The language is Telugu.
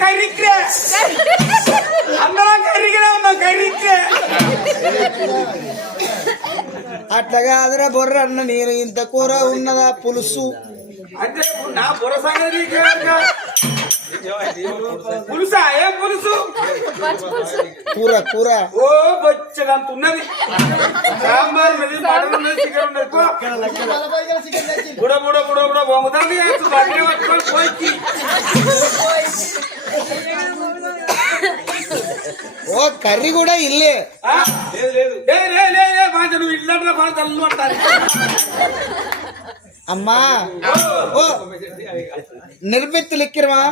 కర్రీక్రే అందరం కర్రీకే ఉన్నాం కర్రీక్రే అట్లా కాదురా బొర్ర అన్న నేను ఇంత కూర ఉన్నదా పులుసు అంటే నా బుర్ర సంగతి పులుసా ఏం పులుసు కూర కూర ఓ బొచ్చడంత ఉన్నది సాంబార్ ఉన్నది మటన్ ఉన్నది చికెన్ ఉన్నది బుడ బుడ బుడ బుడ బొమ్మదాన్ని పట్టుకొని పోయి ఓ కర్రీ కూడా ఇల్లే నువ్వు ఇల్లంటే మన తల్లు అంటారు అమ్మా ఓ నిర్మిత్తులు ఎక్కిరమా